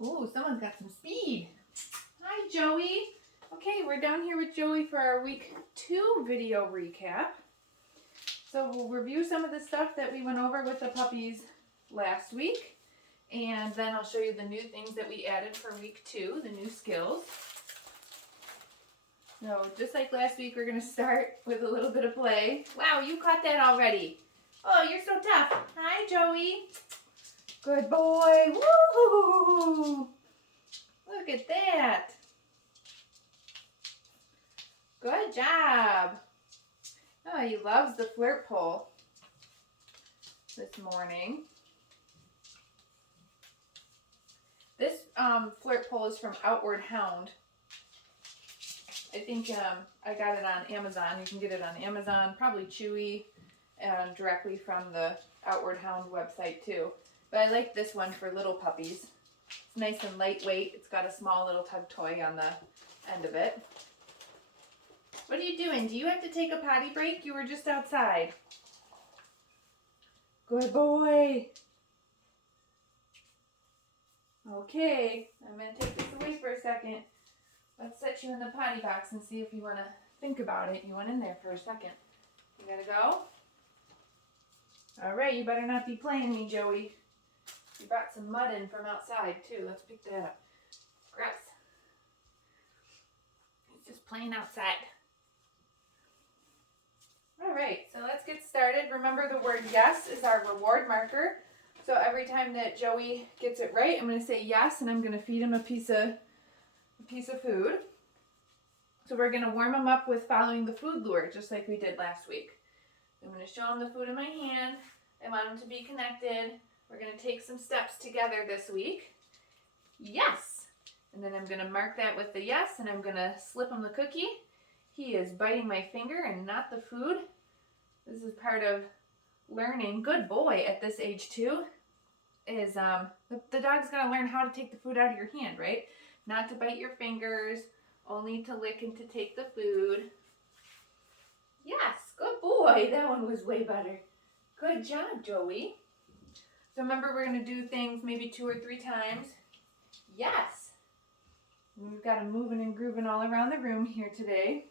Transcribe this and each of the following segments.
Ooh, someone's got some speed. Hi, Joey. Okay, we're down here with Joey for our week 2 video recap. So we'll review some of the stuff that we went over with the puppies last week. And then I'll show you the new things that we added for week 2, the new skills. So just like last week, we're going to start with a little bit of play. Wow, you caught that already. Oh, you're so tough. Hi, Joey. Good boy. Woo! Look at that. Good job. Oh, he loves the flirt pole this morning. This flirt pole is from Outward Hound. I think I got it on Amazon. You can get it on Amazon, probably Chewy, and directly from the Outward Hound website too. But I like this one for little puppies. It's nice and lightweight. It's got a small little tug toy on the end of it. What are you doing? Do you have to take a potty break? You were just outside. Good boy. Okay, I'm going to take this away for a second. Let's set you in the potty box and see if you want to think about it. You went in there for a second. You gotta go? All right, you better not be playing me, Joey. You brought some mud in from outside, too. Let's pick that up. Gross. He's just playing outside. All right, so let's get started. Remember, the word yes is our reward marker. So every time that Joey gets it right, I'm going to say yes, and I'm going to feed him a piece of food. So we're going to warm him up with following the food lure, just like we did last week. I'm going to show him the food in my hand. I want him to be connected. We're going to take some steps together this week. Yes! And then I'm going to mark that with the yes, and I'm going to slip him the cookie. He is biting my finger and not the food. This is part of learning. Good boy at this age too. Is the dog's going to learn how to take the food out of your hand, right? Not to bite your fingers, only to lick and to take the food. Yes, good boy. That one was way better. Good job, Joey. So remember, we're going to do things maybe 2 or 3 times. Yes. And we've got them moving and grooving all around the room here today.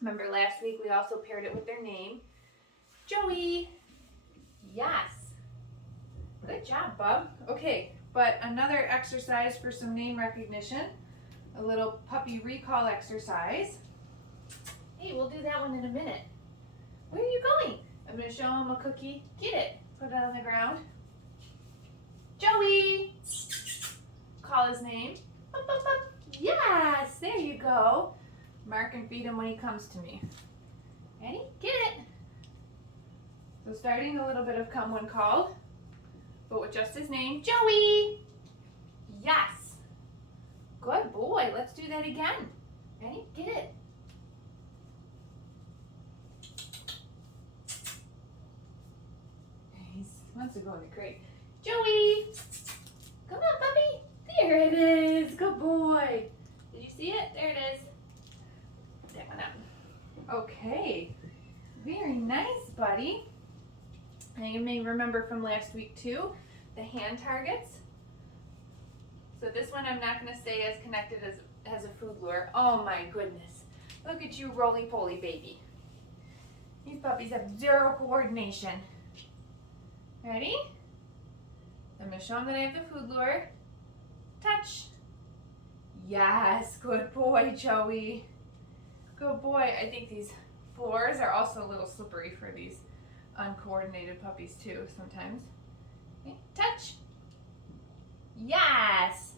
Remember last week we also paired it with their name. Joey. Yes. Good job, bub. Okay, but another exercise for some name recognition. A little puppy recall exercise. Hey, we'll do that one in a minute. Where are you going? I'm going to show him a cookie. Get it. Put it on the ground. Joey. Call his name. Bup, bup, bup. Yes, there you go. Mark and feed him when he comes to me. Ready? Get it. So starting a little bit of come when called, but with just his name. Joey. Yes. Good boy. Let's do that again. Ready? Get it. He wants to go in the crate. Joey. Come on, puppy. There it is. Good boy. Did you see it? There it is. That one up. Okay. Very nice, buddy. And you may remember from last week too, the hand targets. So this one I'm not going to stay as connected as a food lure. Oh my goodness. Look at you, roly-poly baby. These puppies have zero coordination. Ready? I'm going to show them that I have the food lure. Touch. Yes, good boy, Joey. Good boy. I think these floors are also a little slippery for these uncoordinated puppies too sometimes. Okay, touch. Yes.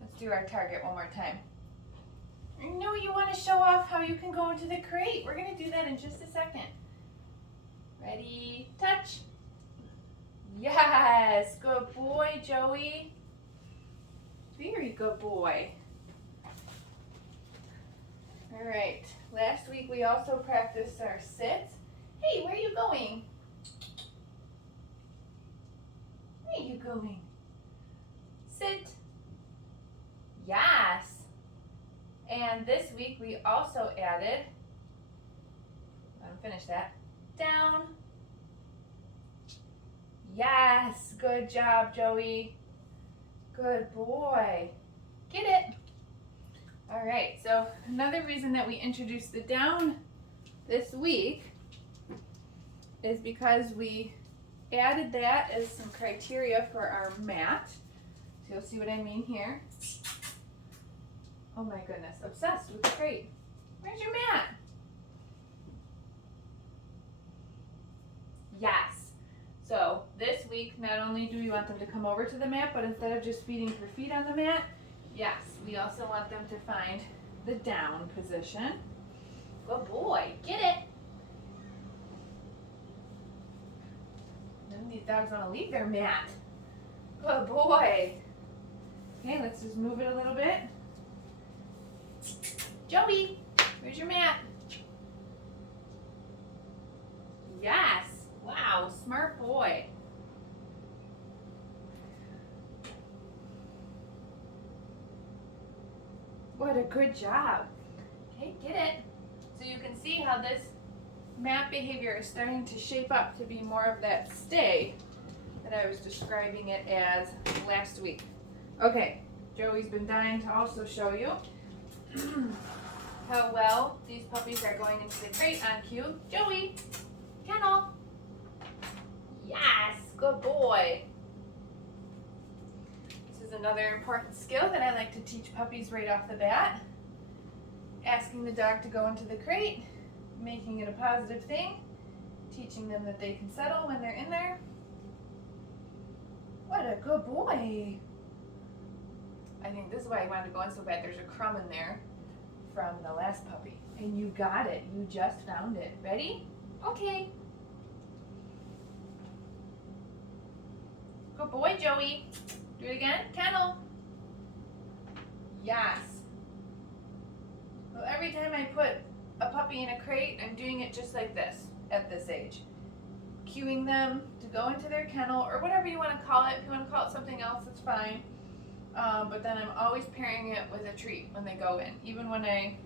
Let's do our target one more time. I know you want to show off how you can go into the crate. We're going to do that in just a second. Ready, touch. Yes, good boy, Joey. Very good boy. All right, last week we also practiced our sit. Hey, where are you going? Where are you going? Sit. Yes. And this week we also added, let me finish that, down. Yes, good job, Joey. Good boy. Get it. All right, so another reason that we introduced the down this week is because we added that as some criteria for our mat. So you'll see what I mean here. Oh my goodness, obsessed with the crate. Where's your mat? Yes. So this week, not only do we want them to come over to the mat, but instead of just feeding for feet on the mat, yes, we also want them to find the down position. Good boy, get it. None of these dogs want to leave their mat. Good boy. Okay, let's just move it a little bit. Joey, where's your mat? Yes. Wow, smart boy. What a good job. Okay, get it. So you can see how this mat behavior is starting to shape up to be more of that stay that I was describing it as last week. Okay, Joey's been dying to also show you how well these puppies are going into the crate on cue. Joey, kennel. Yes, good boy. This is another important skill that I like to teach puppies right off the bat. Asking the dog to go into the crate, making it a positive thing, teaching them that they can settle when they're in there. What a good boy. I think this is why I wanted to go in so bad. There's a crumb in there from the last puppy. And you got it. You just found it. Ready? Okay. Good boy, Joey. Do it again. Kennel. Yes. So every time I put a puppy in a crate, I'm doing it just like this at this age. Cueing them to go into their kennel, or whatever you want to call it. If you want to call it something else, that's fine. But then I'm always pairing it with a treat when they go in, even when I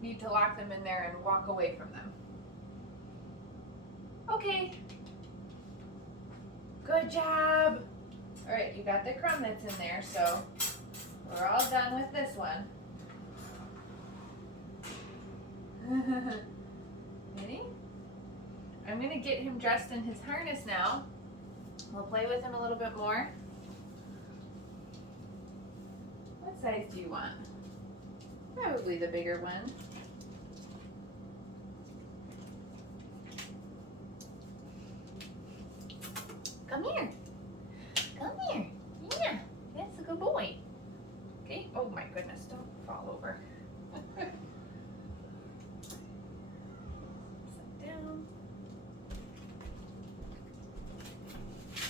need to lock them in there and walk away from them. Okay. Good job. All right, you got the crumb that's in there, so we're all done with this one. Ready? I'm gonna get him dressed in his harness now. We'll play with him a little bit more. What size do you want? Probably the bigger one. Come here. Come here. Yeah, that's a good boy. Okay. Oh my goodness, don't fall over. Sit down.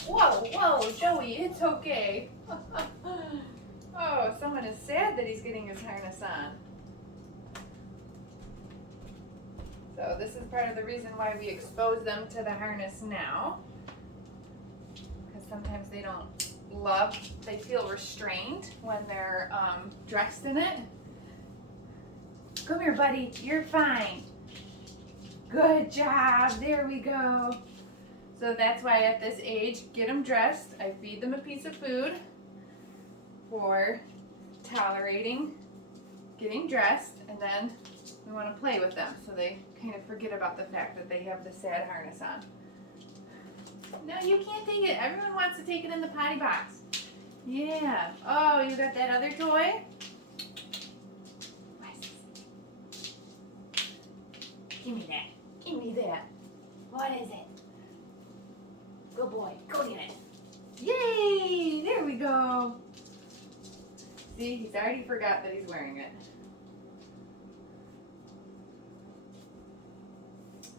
Whoa, whoa, Joey, it's okay. Oh, someone is sad that he's getting his harness on. So this is part of the reason why we expose them to the harness now. Because sometimes they don't they feel restrained when they're dressed in it. Come here, buddy, you're fine. Good job, there we go. So that's why at this age, get them dressed. I feed them a piece of food for tolerating getting dressed, and then we want to play with them so they kind of forget about the fact that they have the sad harness on. No, you can't take it. Everyone wants to take it in the potty box. Yeah. Oh, you got that other toy? Give me that. Give me that. What is it? Good boy. Go get it. Yay! There we go. See, he's already forgot that he's wearing it.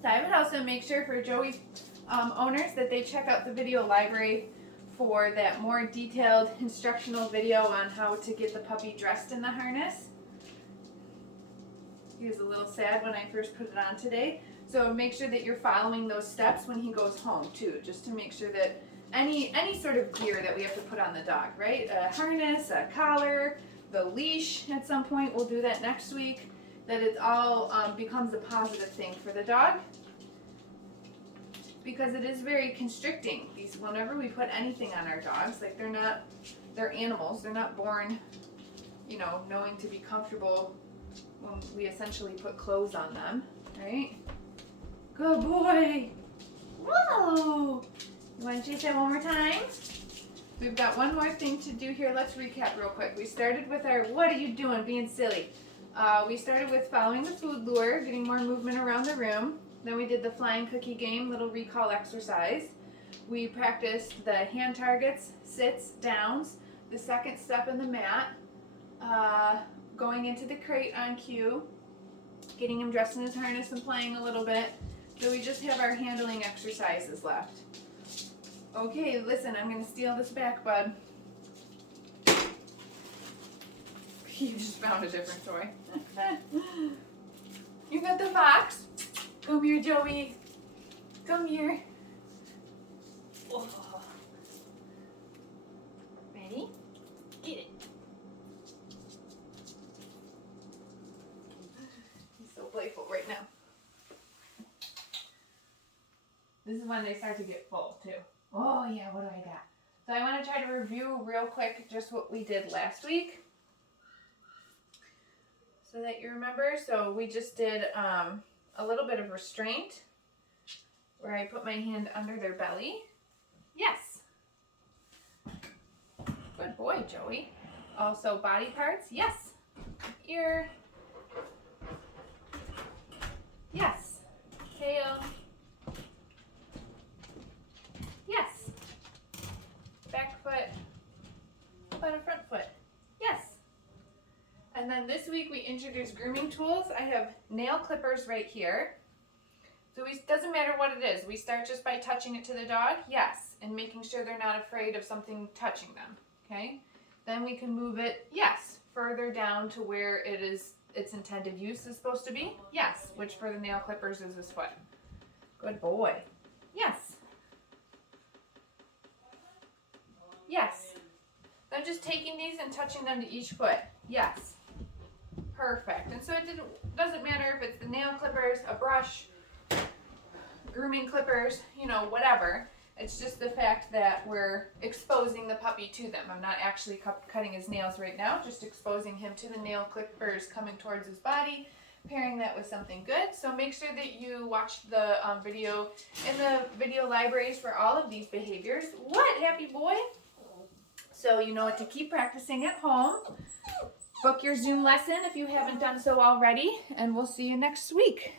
So I would also make sure for Joey's owners that they check out the video library for that more detailed instructional video on how to get the puppy dressed in the harness. He was a little sad when I first put it on today. So make sure that you're following those steps when he goes home too, just to make sure that any sort of gear that we have to put on the dog, right? A harness, a collar, the leash at some point, we'll do that next week, that it all becomes a positive thing for the dog. Because it is very constricting. Whenever we put anything on our dogs, like they're not they're animals. They're not born, you know, knowing to be comfortable when we essentially put clothes on them, right? Good boy. Whoa. You want to chase that one more time? We've got one more thing to do here. Let's recap real quick. We started with our, what are you doing, being silly? We started with following the food lure, getting more movement around the room. Then we did the flying cookie game, little recall exercise. We practiced the hand targets, sits, downs, the second step in the mat, going into the crate on cue, getting him dressed in his harness and playing a little bit. So we just have our handling exercises left. Okay, listen, I'm gonna steal this back, bud. You just found a different toy. You got the fox? Come here, Joey. Come here. Oh. Ready? Get it. He's so playful right now. This is when they start to get full, too. Oh, yeah, what do I got? So I want to try to review real quick just what we did last week so that you remember. So we just did a little bit of restraint where I put my hand under their belly. Yes. Good boy, Joey. Also body parts. Yes. Ear. Yes. Tail. Yes. Back foot. How about a front foot? Yes. And then this week we introduced grooming tools. I have nail clippers right here. So it doesn't matter what it is. We start just by touching it to the dog. Yes. And making sure they're not afraid of something touching them. Okay. Then we can move it. Yes. Further down to where it is its intended use is supposed to be. Yes. Which for the nail clippers is this foot. Good boy. Yes. Yes. I'm just taking these and touching them to each foot. Yes. Perfect. And so it doesn't matter if it's the nail clippers, a brush, grooming clippers, you know, whatever. It's just the fact that we're exposing the puppy to them. I'm not actually cutting his nails right now, just exposing him to the nail clippers coming towards his body, pairing that with something good. So make sure that you watch the video in the video libraries for all of these behaviors. What, happy boy? So you know what to keep practicing at home. Book your Zoom lesson if you haven't done so already, and we'll see you next week.